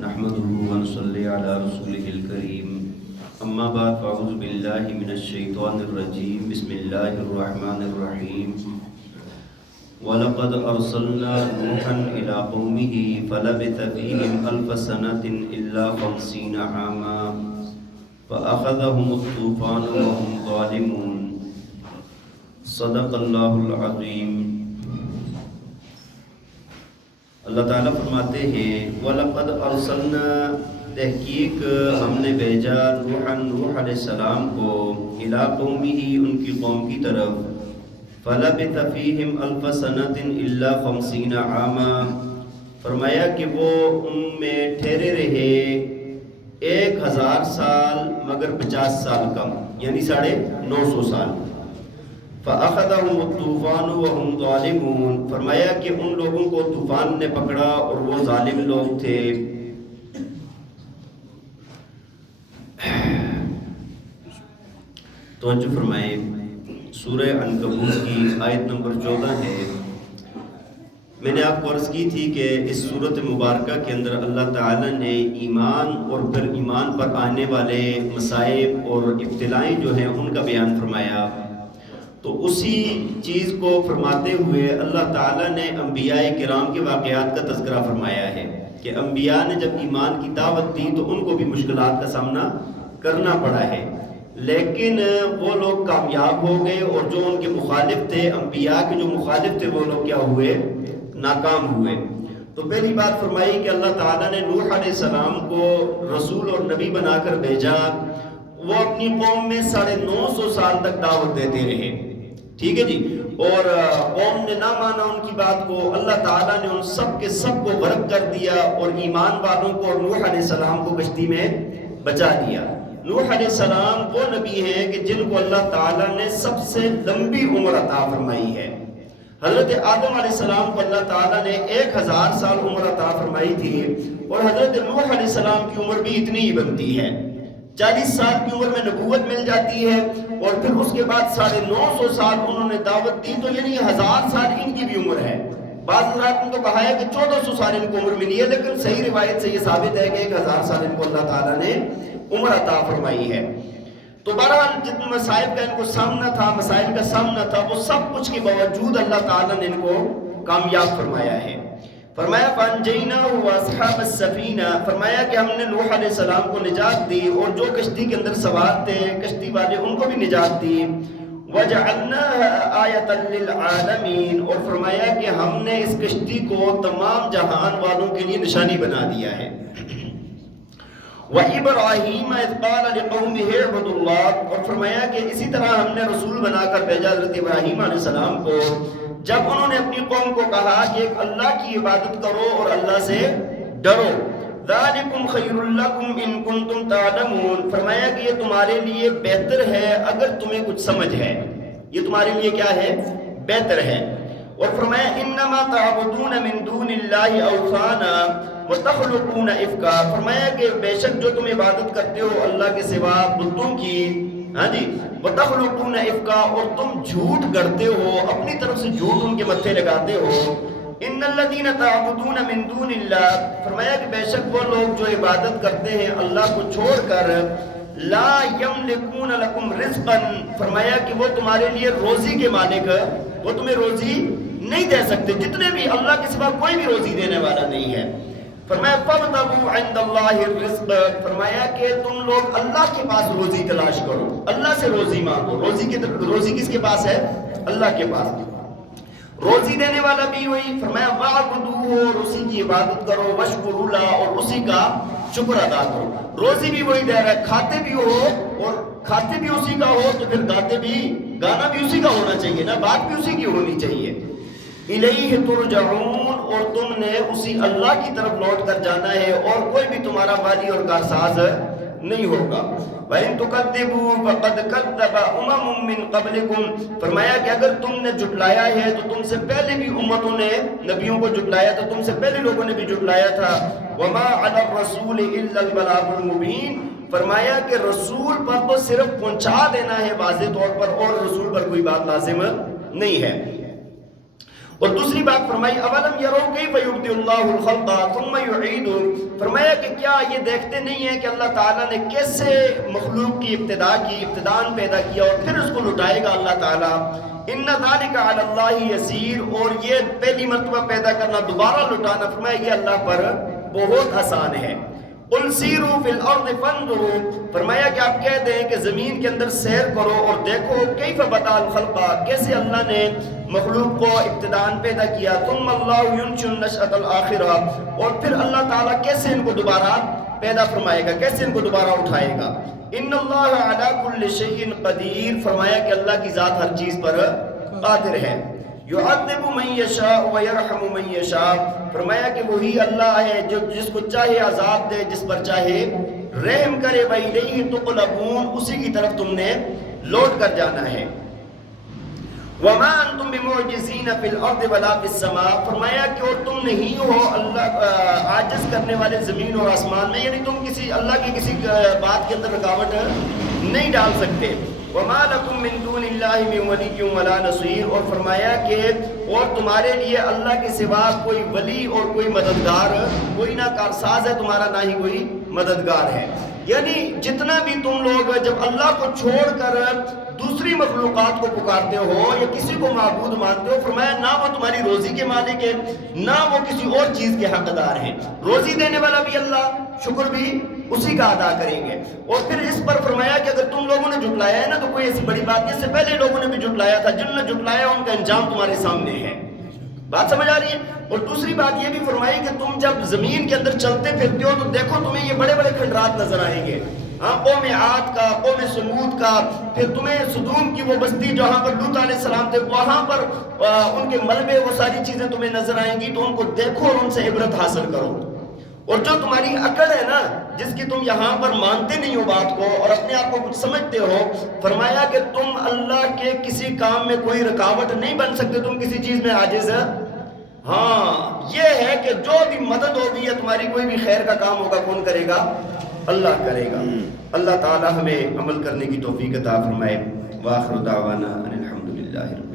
نحمده ونصلي على رسوله الكريم اما بعد فاعوذ بالله من الشيطان الرجيم بسم الله الرحمن الرحيم وَلَقَدْ أَرْسَلْنَا نُوحًا إِلَىٰ قَوْمِهِ فَلَبِثَ فِيهِمْ أَلْفَ سَنَةٍ إِلَّا 50 عَامًا فَأَخَذَهُمُ الطُّوفَانُ وَهُمْ ظَالِمُونَ صدق اللہ العظیم۔ اللہ تعالیٰ فرماتے ہیں وَلَقَدْ أَرْسَلْنَا، تحقیق ہم نے بھیجا نوح علیہ السلام کو اِلیٰ قَوْمِهِ، ان کی قوم کی طرف، فَلَبِثَ فِيهِمْ أَلْفَ سَنَةٍ إِلَّا 50 عَامًا، فرمایا کہ وہ ان میں ٹھہرے رہے 1000 سال مگر 50 سال کم، یعنی 950 سال۔ فَأَخَذَهُمُ الطُّوفَانُ وَهُمْ ظَالِمُونَ، فرمایا کہ ان لوگوں کو طوفان نے پکڑا اور وہ ظالم لوگ تھے۔ توجہ فرمائیں، سورہ عنکبوت کی آیت نمبر 14 ہے۔ میں نے آپ کو عرض کی تھی کہ اس سورت مبارکہ کے اندر اللہ تعالیٰ نے ایمان اور پھر ایمان پر آنے والے مصائب اور ابتلائیں جو ہیں ان کا بیان فرمایا، تو اسی چیز کو فرماتے ہوئے اللہ تعالیٰ نے انبیاء کرام کے واقعات کا تذکرہ فرمایا ہے کہ انبیاء نے جب ایمان کی دعوت دی تو ان کو بھی مشکلات کا سامنا کرنا پڑا ہے، لیکن وہ لوگ کامیاب ہو گئے، اور جو ان کے مخالف تھے، انبیاء کے جو مخالف تھے، وہ لوگ کیا ہوئے؟ ناکام ہوئے۔ تو پہلی بات فرمائی کہ اللہ تعالیٰ نے نوح علیہ السلام کو رسول اور نبی بنا کر بھیجا، وہ اپنی قوم میں 950 سال تک دعوت دیتے رہے، ٹھیک ہے جی، اور قوم نے نہ مانا ان کی بات کو، اللہ تعالیٰ نے ان سب کے سب کو غرق کر دیا اور ایمان والوں کو اور نوح علیہ السلام کو کشتی میں بچا دیا۔ نوح علیہ السلام وہ نبی ہیں کہ جن کو اللہ تعالیٰ نے سب سے لمبی عمر عطا فرمائی ہے۔ حضرت آدم علیہ السلام کو اللہ تعالیٰ نے 1000 سال عمر عطا فرمائی تھی، اور حضرت نوح علیہ السلام کی عمر بھی اتنی ہی بنتی ہے، 40 سال کی عمر میں نبوت مل جاتی ہے، اور پھر اس کے بعد 950 سال انہوں نے دعوت دی، تو یعنی 1000 سال ان کی بھی عمر ہے۔ بعض حضرات نے تو کہا ہے کہ 1400 سال ان کو عمر ملی ہے، لیکن صحیح روایت سے یہ ثابت ہے کہ 1000 سال ان کو اللہ تعالیٰ نے عمر عطا فرمائی ہے۔ تو بہرحال جتنے مسائل کا ان کو سامنا تھا، وہ سب کچھ کے باوجود اللہ تعالیٰ نے ان کو کامیاب فرمایا ہے۔ فرمایا فَأَنْجَيْنَاهُ وَأَصْحَابَ السَّفِينَةِ، فرمایا کہ ہم نے نوح علیہ السلام کو نجات دی، اور جو کشتی کے اندر سوار تھے، کشتی والے، ان کو بھی نجات دی۔ وَجَعَلْنَاهَا آیَةً لِلْعَالَمِينَ، اور فرمایا کہ ہم نے اس کشتی کو تمام جہان والوں کے لیے نشانی بنا دیا ہے۔ وَإِبْرَاهِيمَ إِذْ قَالَ لِقَوْمِهِ اعْبُدُوا اللَّهَ، اور فرمایا کہ اسی طرح ہم نے رسول بنا کر بھیجا حضرت ابراہیم علیہ السلام کو، جب انہوں نے اپنی قوم کو کہا کہ ایک اللہ کی عبادت کرو اور اللہ سے ڈرو۔ ذَلِكُمْ خَيْرٌ لَكُمْ إِن كُنتُمْ تَعْلَمُونَ، فرمایا کہ یہ تمہارے لیے بہتر ہے اگر تمہیں کچھ سمجھ ہے، یہ تمہارے لیے کیا ہے؟ بہتر ہے۔ اور فرمایا انما تعبدون من دون اللہ اوثانا وتخلقون افکا، فرمایا کہ بے شک جو تم عبادت کرتے ہو اللہ کے سوا بتوں کی، ہاں جی، وتخلقون افکا، اور تم جھوٹ گڑھتے ہو، اپنی طرف سے جھوٹ ان کے متھے لگاتے ہو۔ ان الذین تعبدون من دون اللہ، فرمایا کہ بے شک وہ لوگ جو عبادت کرتے ہیں اللہ کو چھوڑ کر، لا یملکون لکم رزقا، فرمایا کہ وہ تمہارے لیے روزی کے مالک، وہ تمہیں روزی نہیں دے سکتے، جتنے بھی اللہ کے سوا کوئی بھی روزی دینے والا نہیں ہے۔ فرمایا فابتغوا عند اللہ الرزق، فرمایا کہ تم لوگ اللہ کے پاس روزی تلاش کرو، اللہ سے روزی مانگو۔ روزی کس کے پاس ہے؟ اللہ کے پاس، روزی دینے والا بھی وہی۔ فرمایا واعبدوہ، اور اسی کی عبادت کرو، واشکروا لہ، اور اسی کا شکر ادا کرو۔ روزی بھی وہی دے رہا ہے، کھاتے بھی ہو اور کھاتے بھی اسی کا ہو، تو پھر گانا بھی اسی کا ہونا چاہیے نا، بات بھی اسی کی ہونی چاہیے۔ الیہ ترجعون، اور تم نے اسی اللہ کی طرف لوٹ کر جانا ہے، اور کوئی بھی تمہارا والی اور کارساز نہیں ہوگا۔ وَإِن تُكَذِّبُوا فَقَدْ كَذَّبَ أُمَمٌ مِّن قَبْلِكُمْ، فرمایا کہ اگر تم نے جھٹلایا ہے تو تم سے پہلے بھی امتوں نے نبیوں کو جھٹلایا تھا، تم سے پہلے لوگوں نے بھی جھٹلایا تھا۔ وَمَا عَلَى الرَّسُولِ إِلَّا الْبَلَاغُ الْمُبِينُ، فرمایا کہ رسول پر تو صرف پہنچا دینا ہے واضح طور پر، اور رسول پر کوئی بات لازم نہیں ہے۔ اور دوسری بات فرمائی اولم یرو کیف یبدئ اللہ الخلق ثم یعیدہ، فرمایا کہ کیا یہ دیکھتے نہیں ہیں کہ اللہ تعالیٰ نے کیسے مخلوق کی ابتدا کی، ابتدان پیدا کیا اور پھر اس کو لٹائے گا اللہ تعالیٰ. ان ذالک علی اللہ یسیر، اور یہ پہلی مرتبہ پیدا کرنا دوبارہ لٹانا، فرمایا یہ اللہ پر بہت آسان ہے. قل سیروا فی الارض فانظروا، فرمایا کہ آپ کہہ دیں کہ زمین کے اندر سیر کرو اور دیکھو کیف بدأ الخلق، کیسے اللہ نے مخلوق کو ابتداءً پیدا کیا. ثم اللہ ینشئ النشأۃ الآخرہ، اور پھر اللہ تعالیٰ کیسے ان کو دوبارہ پیدا فرمائے گا، کیسے ان کو دوبارہ اٹھائے گا. ان اللہ علی کل شیء قدیر، فرمایا کہ اللہ کی ذات ہر چیز پر قادر ہے. یعذب من یشاء ویرحم من یشاء، فرمایا کہ وہی اللہ ہے جو جس کو چاہے عذاب دے، جس پر چاہے رحم کرے. وإلیہ تقلبون، اسی کی طرف تم نے لوٹ کر جانا ہے. وما انتم بمعجزین فی الارض ولا فی السماء، فرمایا کہ اور تم نہیں ہو اللہ عاجز کرنے والے زمین اور آسمان میں، یعنی تم کسی اللہ کی کسی بات کے اندر رکاوٹ نہیں ڈال سکتے. وما لکم من دون اللہ من ولی ولا نصیر، اور فرمایا کہ اور تمہارے لیے اللہ کے سوا کوئی ولی اور کوئی مددگار، کوئی نہ کارساز ہے تمہارا، نہ ہی کوئی مددگار ہے. یعنی جتنا بھی تم لوگ جب اللہ کو چھوڑ کر دوسری مخلوقات کو پکارتے ہو یا کسی کو معبود مانتے ہو، فرمایا نہ وہ تمہاری روزی کے مالک ہے، نہ وہ کسی اور چیز کے حقدار ہیں. روزی دینے والا بھی اللہ، شکر بھی اسی کا ادا کریں گے. اور پھر اس پر فرمایا کہ اگر تم لوگوں نے جھٹلایا ہے نا تو کوئی ایسی بڑی بات نہیں، اس سے پہلے لوگوں نے بھی جھٹلایا تھا، جن نے جھٹلایا ان کا انجام تمہارے سامنے ہے. بات سمجھ آ رہی ہے. اور دوسری بات یہ بھی فرمائی کہ تم جب زمین کے اندر چلتے پھرتے ہو تو دیکھو تمہیں یہ بڑے بڑے کھنڈرات نظر آئیں گے، قوم عاد کا، قوم سمود کا، پھر تمہیں صدوم کی وہ بستی جہاں پر لوط علیہ السلام تھے وہاں پر ان کے ملبے، وہ ساری چیزیں تمہیں نظر آئیں گی، تو ان کو دیکھو اور ان سے عبرت حاصل کرو. اور جو تمہاری عقل ہے نا، جس کی تم یہاں پر مانتے نہیں ہو بات کو اور اپنے آپ کو کچھ سمجھتے ہو، فرمایا کہ تم اللہ کے کسی کام میں کوئی رکاوٹ نہیں بن سکتے، تم کسی چیز میں عاجز ہے. ہاں یہ ہے کہ جو بھی مدد ہوگی یا تمہاری کوئی بھی خیر کا کام ہوگا کون کرے گا؟ اللہ کرے گا. اللہ تعالی ہمیں عمل کرنے کی توفیق عطا فرمائے. وآخر دعوانا ان الحمدللہ.